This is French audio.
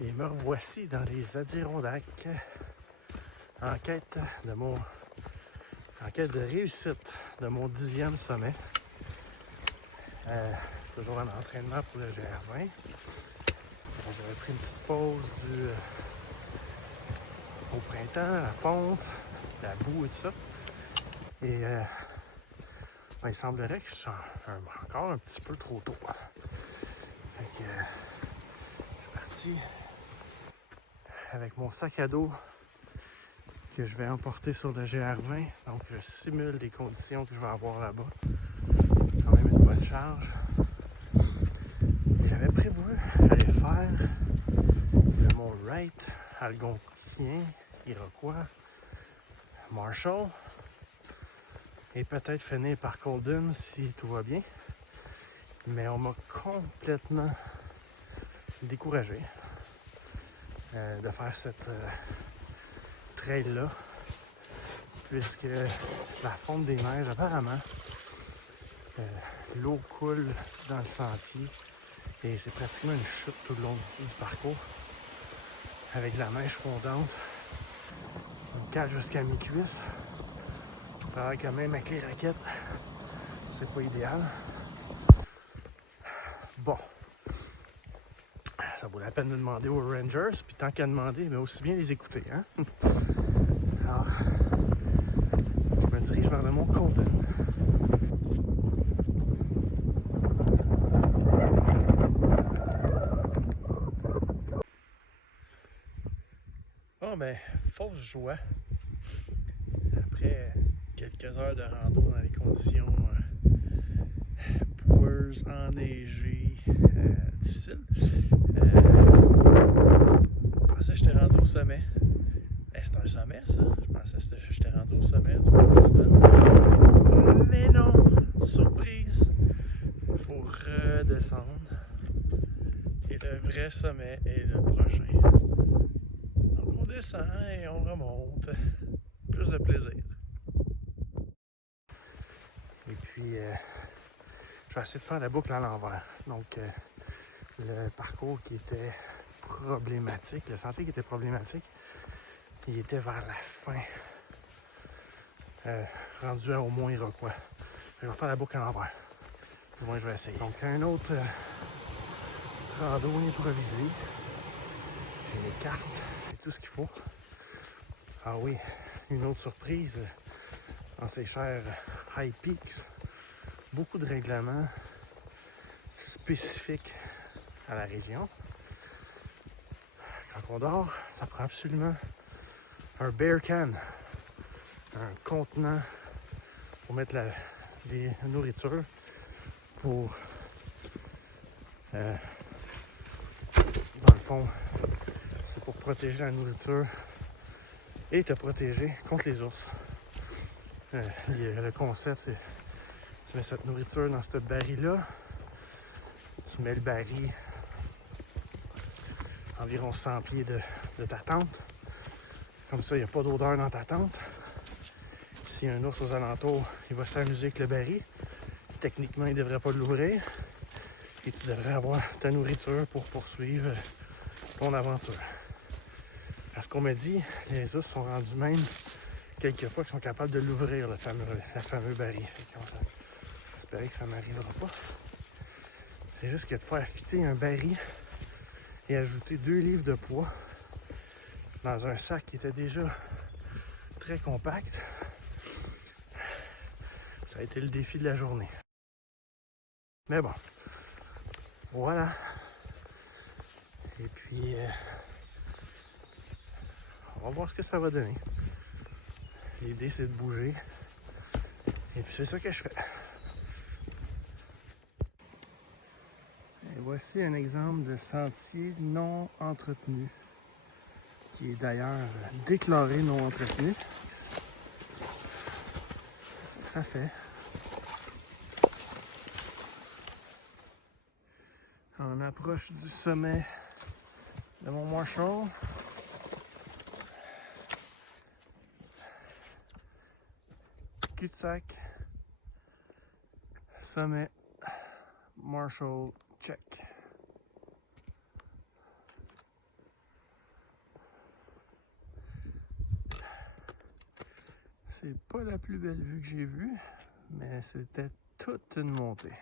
Et me revoici dans les Adirondacks en quête de réussite de mon 10e sommet. Toujours en entraînement pour le GR20. J'avais pris une petite pause au printemps, la pompe, la boue et tout ça. Et il semblerait que je suis encore un petit peu trop tôt. Fait que, je suis parti avec mon sac à dos que je vais emporter sur le GR20. Donc je simule les conditions que je vais avoir là-bas. Quand même une bonne charge. Et j'avais prévu aller faire le mont Wright, Algonquin, Iroquois, Marshall. Et peut-être finir par Colden si tout va bien. Mais on m'a complètement découragé de faire cette trail-là. Puisque la fonte des neiges, apparemment, l'eau coule dans le sentier. Et c'est pratiquement une chute tout le long du parcours. Avec de la neige fondante. On me cale jusqu'à mes cuisses. Quand même avec les raquettes, c'est pas idéal. Bon, ça vaut la peine de demander aux Rangers, puis tant qu'à demander, mais aussi bien les écouter, hein? Alors, je me dirige vers le mont Colden. Bon, ben, fausse joie. Après quelques heures de rando dans les conditions boueuses, enneigées, difficiles, je pensais que j'étais rendu au sommet. C'est un sommet, ça? Je pensais que j'étais rendu au sommet du Mont Colden. Mais non! Surprise! Il faut redescendre. Et le vrai sommet est le prochain. Donc on descend et on remonte. Plus de plaisir. Et puis, je vais essayer de faire la boucle à l'envers. Donc, le parcours qui était problématique, le sentier qui était problématique, il était vers la fin, rendu au mont Iroquois. Je vais faire la boucle à l'envers. Du moins, je vais essayer. Donc, un autre rando improvisé. J'ai les cartes et tout ce qu'il faut. Ah oui, une autre surprise dans ces chers High Peaks. Beaucoup de règlements spécifiques à la région. Quand on dort, ça prend absolument un bear can, un contenant pour mettre des nourritures pour, dans le fond, c'est pour protéger la nourriture et te protéger contre les ours. Le concept, c'est tu mets cette nourriture dans ce baril-là, tu mets le baril environ 100 pieds de ta tente. Comme ça, il n'y a pas d'odeur dans ta tente. S'il y a un ours aux alentours, il va s'amuser avec le baril. Techniquement, il ne devrait pas l'ouvrir. Et tu devrais avoir ta nourriture pour poursuivre ton aventure. Parce qu'on m'a dit, les ours sont rendus même quelques fois qu'ils sont capables de l'ouvrir, le fameux baril. J'espère que ça ne m'arrivera pas. C'est juste que de faire fitter un baril et ajouter 2 livres de poids dans un sac qui était déjà très compact, ça a été le défi de la journée. Mais bon, voilà. Et puis, on va voir ce que ça va donner. L'idée, c'est de bouger. Et puis, c'est ça que je fais. Et voici un exemple de sentier non entretenu, qui est d'ailleurs déclaré non entretenu. C'est ça que ça fait. On approche du sommet de Mont Marshall. Cul-de-sac. Sommet. Marshall, check. C'est pas la plus belle vue que j'ai vue, mais c'était toute une montée.